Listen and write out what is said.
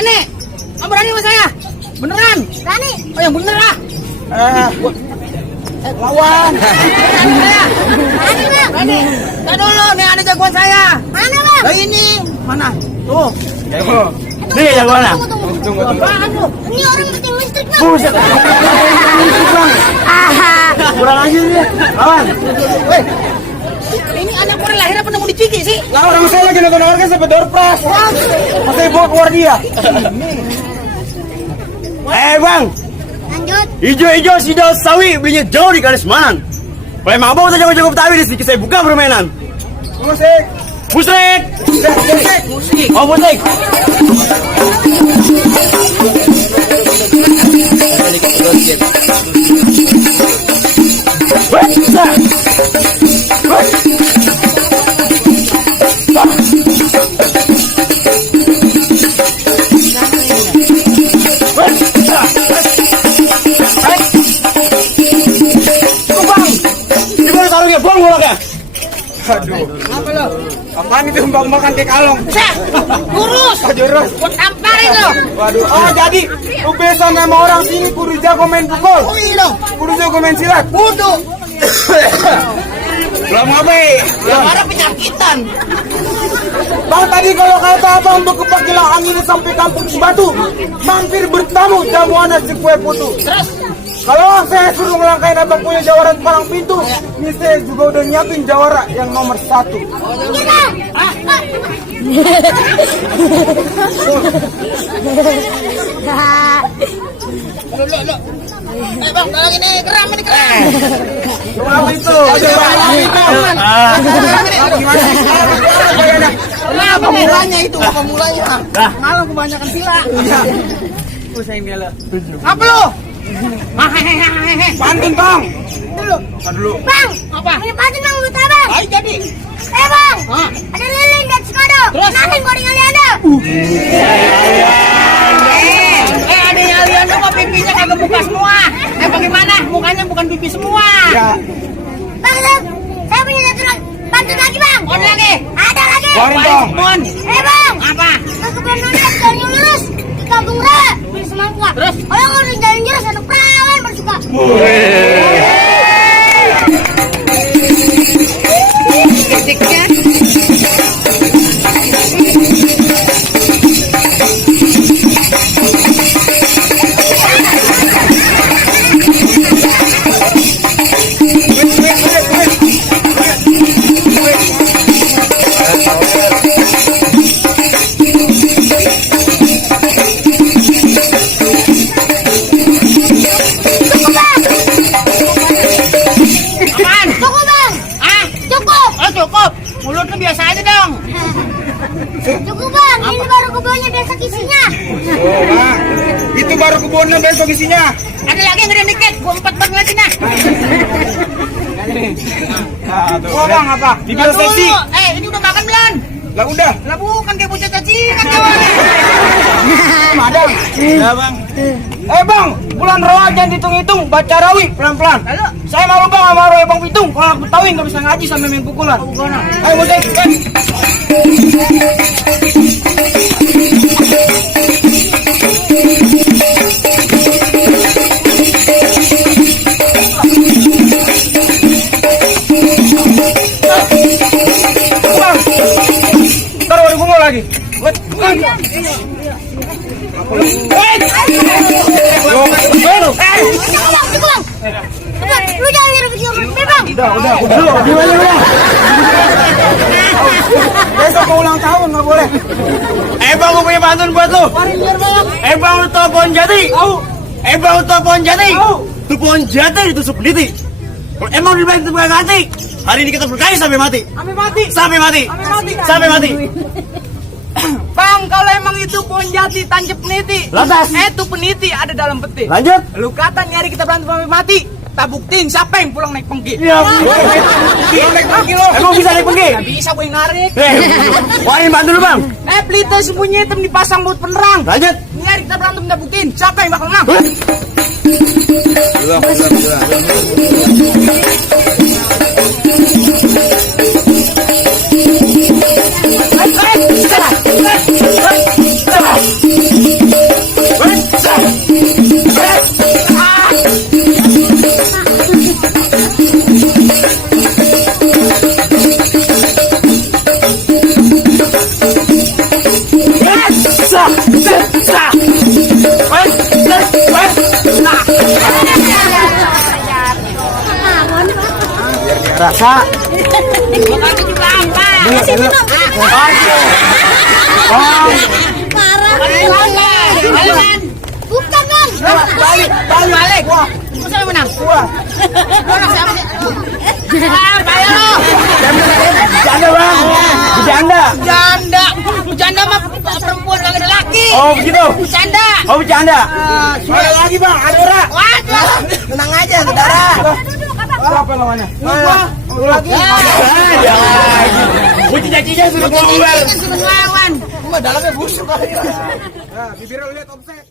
Berani? Kamu berani sama saya? Beneran? Berani. Oh yang bener ah. Lawan. Berani bang. Berani. Nah dulu nih ada jagoan saya. Mana bang? Nah ini mana? Tuh. Nih jagoan lah. Tunggu. Apaan tuh? Ini orang penting listrik bang. Buset. Kurang aja dia. Lawan. Weh. Ini anak orang lahir apa mau diciki sih? Lah orang saya lagi nonton organ sampai doorpress. Masa ibu keluar dia. Bang. Lanjut. Ijo-ijo sidal sawi belinya jauh di Kalis Manan. Kalau emang abang udah jago-jago Betawi di sedikit saya buka permainan. Musik. Musik. Musik. Oh musik. Aduh. Apa lo? Apaan itu makan kayak kalong? Cek. Lurus. Jurus. Buat tamparin lo. Waduh. Oh jadi lu besok sama orang sini kudu jago main pukul. Oh iya lo. Kudu jago main silat. Kudu. Belum apa? Yang ada penyakitan. Bang tadi kalau kata abang berkepak gila angin sampai kampung Batu, mampir bertamu jamu anak si kue putu. Terus. Kalau saya suruh ngelangkain abang punya jawara di palang pintu, ini saya juga udah nyiapin jawara yang nomor 1. Ini bang. Lo. Bang, tolong ini keram ini keram. Apa itu? Kenapa mulanya itu? Apa mulanya? Malah kebanyakan sila. Apa lo? Pantun bang. Dulu. Bang. Apa? Punya pantun bang menurut abang. Ayo jadi. Bang. Hah? Ada lilin dan sekodo. Terus? Kenalin goring Aliando. Ada yang lihat kok pipinya kagak buka semua. Bagaimana? Mukanya bukan pipi semua. Ya. Bang, saya punya satu pantun lagi bang. Ada lagi? Ada lagi. Goring bang. Mon. Bang. Apa? Ke kebun nulis dari lulus di kampung Rawa. Beli semangka. Terus? Orang udah jalan jurus anak perawan bersuka. Titiknya. Apaan? Cukup bang. Ah, Cukup. oh cukup. Mulut lu biasa aja dong. Cukup bang. Ini baru kebunnya besok isinya. Oh bang. Itu baru kebunnya besok isinya. Ada lagi yang gede dikit. Gua 4 bang lagi nah. Oh bang apa? Dibilang Tunggu. seksi. Ini udah makan belum? Lah udah. Lah bukan kayak bocah cacingan kawan. Madam. Ya bang. Bang, bulan Rawa jangan dihitung-hitung, baca rawi pelan-pelan. Lalu? Saya malu bang sama Rawi Bang Pitung, kalau anak Betawi nggak bisa ngaji sampai main pukulan. Ayo musik. Bang, ntar ada bunga lagi. Cukup bang. Lu jangan nyerupin bang. Udah. Gimana udah? Besok mau ulang tahun nggak boleh. Bang, gue punya pantun buat lu. Bang, lu tau pohon jati? Bang, lu tau pohon jati? Tuh pohon jati ditusuk peniti. Kalau emang dibilang itu bukan ganti, hari ini kita berkaya sampai mati. Sampai mati. Bang, kalau emang itu pohon jati tancap peniti. Lantas? Itu peniti ada dalam peti. Lanjut. Lu kata nyari kita berantem sampai mati. Tak buktiin siapa yang pulang naik pengki. Iya. Naik pengki lo. Emang bisa naik pengki? Nggak bisa gue yang narik. Wah, ini bantu lu bang. Pelita sembunyi hitam dipasang buat penerang. Lanjut. Nyari kita berantem tak buktiin siapa yang bakal menang. Rasa. Makanya juga apa? Kasih minum. Parah. Balik. Bukan, Bang. Balik. Masa yang menang? Menang siapa sih? Bayar lo. Bercanda bang. Bercanda. Bercanda mah perempuan gak ada laki. Oh begitu. Bercanda. Oh bercanda. Sekali lagi bang, Adora. Waduh. Tenang aja, saudara. Apa lawannya? Satu lagi. Cici-cicinya sudah keluar. Suruh ngelawan. Dalamnya busuk kali. Nah, bibirnya lihat offset.